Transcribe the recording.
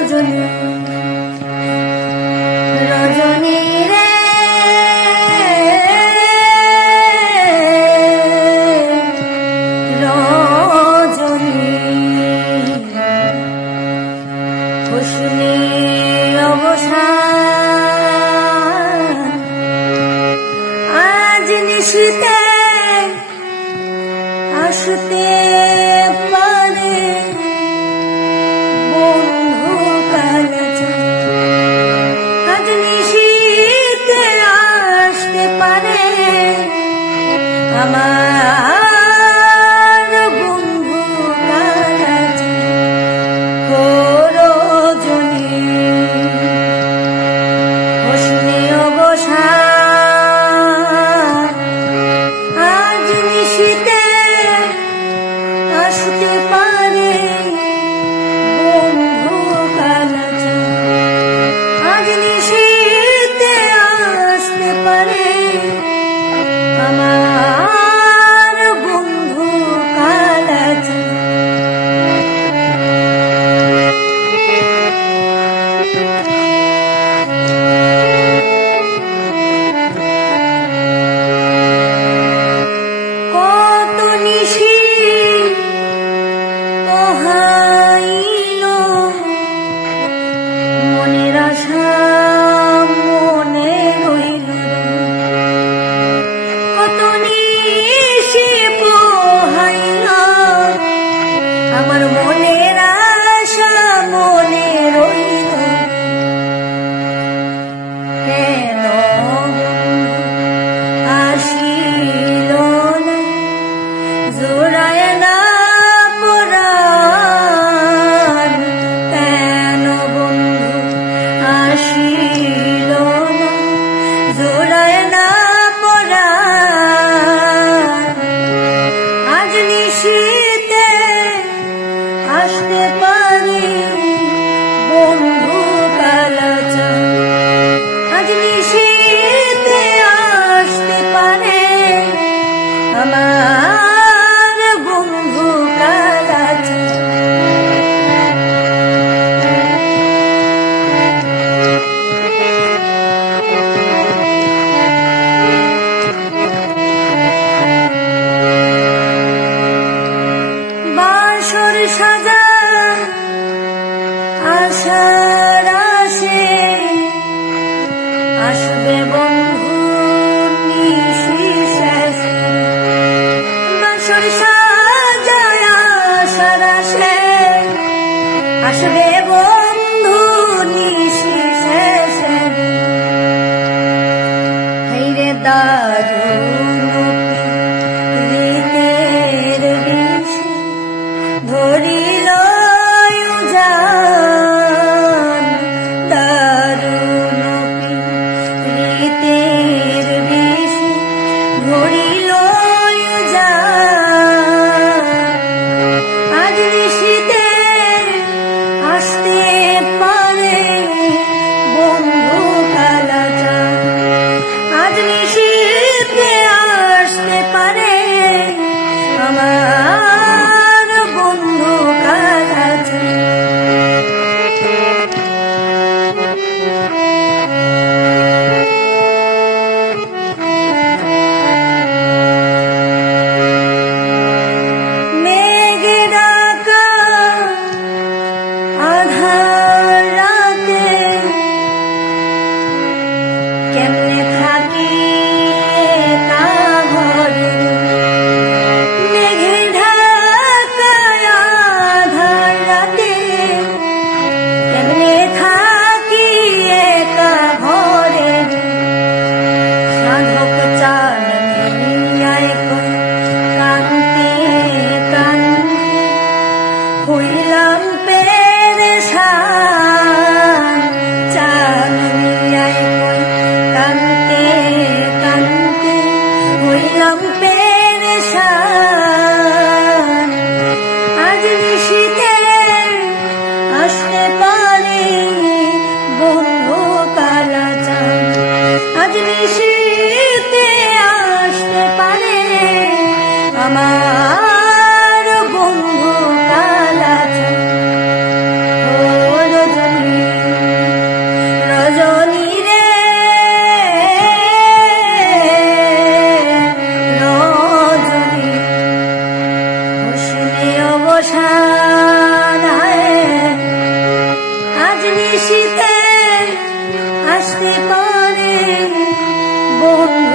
রজনী রজনী রে রজনী খুশনি অবসান আজ নিশিতে আসতে পারে বন্ধু কালচার আজ নিশিতে আসতে পারে আমার বন্ধু কালচার ও রজনী হোসনে অবসান আজ নিশিতে আসতে পারে বন্ধু কালচার আজ নিশিতে আসতে পারে আমার বন্ধু কালচার কত নিশি হাইল মনের আশা মনে রইল কত নিশি পোহাইল আমার মনের আশা মনে রইল কেন আসিল না জোড়ায় না আসতে পারে বন্ধু কালচার আজ নিশিতে আসতে পারে আমার বন্ধু কালচার বাঁশর সাজা আশার আসে আসবে বন্ধু নিশি শেষে বাঁশর সাজা আশার আসে আসবে বন্ধু নিশি শেষে হেরে দারুণ রীতের বিষে ধরিল উজান দারুণ রীতের বিষে ধরিল উজান আজ নিশিতে আসতে পারে বন্ধু কালচার আজ নিশিতে আসতে পারে আমার বন্ধু কালচার মেঘে ঢাকা আধার রাতে কেমনে থাকি তা ঘরে মেঘে ঢাকা আধার রাতে কেমনে থাকি একা ঘরে সাধক চান মিয়ায় কান্তি কান্তি হইলাম পেরেশান চান মিয়ায় কান্তি কান্তি হইলাম পেরেশান আজ নিশিতে আসতে পারে বন্ধু কালচার আজ নিশিতে আসতে পারে আমার বন্ধু কালচার আসতে পারে বন্ধু